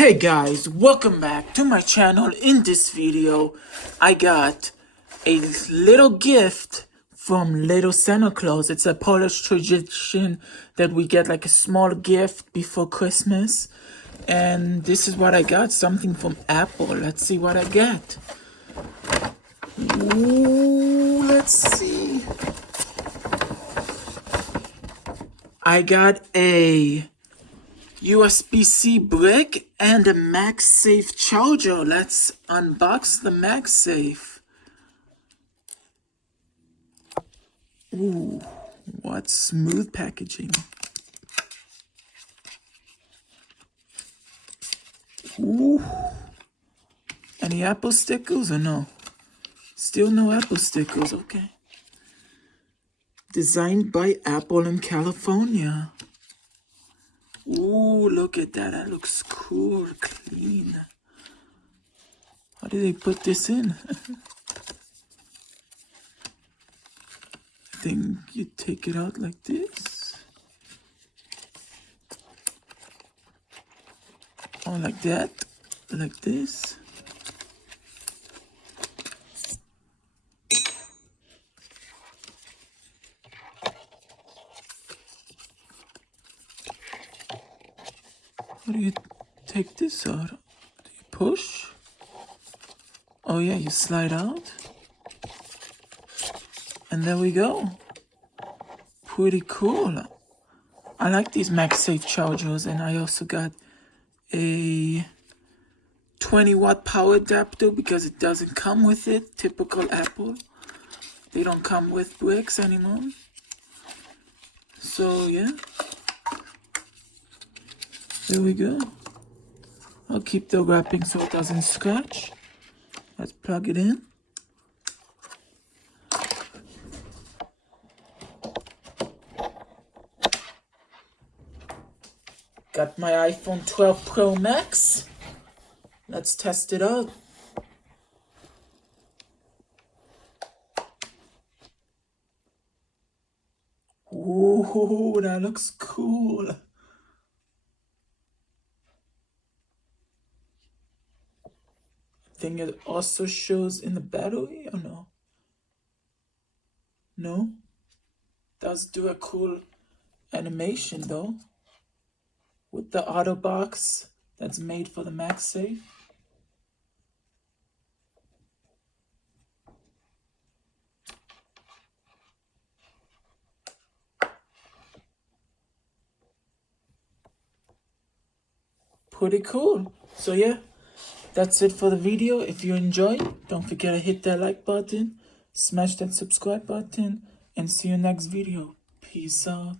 Hey guys, welcome back to my channel. In this video, I got a little gift from Little Santa Claus. It's a Polish tradition that we get like a small gift before Christmas. And this is what I got, something from Apple. Let's see what I get. Ooh, let's see. I got a USB-C brick and a MagSafe charger. Let's unbox the MagSafe. Ooh, what smooth packaging. Ooh. Any Apple stickers or no? Still no Apple stickers, okay. Designed by Apple in California. Ooh, look at that. That looks cool, clean. How did they put this in? I think you take it out like this. Or like that. Like this. How do you take this out? Do you push? Oh yeah, you slide out. And there we go. Pretty cool. I like these MagSafe chargers, and I also got a 20-watt power adapter because it doesn't come with it. Typical Apple. They don't come with bricks anymore. So yeah. There we go. I'll keep the wrapping so it doesn't scratch. Let's plug it in. Got my iPhone 12 Pro Max. Let's test it out. Ooh, that looks cool. I think it also shows in the battery or no? No? Does do a cool animation though. With the auto box that's made for the MagSafe. Pretty cool. So yeah, that's it for the video. If you enjoyed, don't forget to hit that like button, smash that subscribe button, and see you next video. Peace out.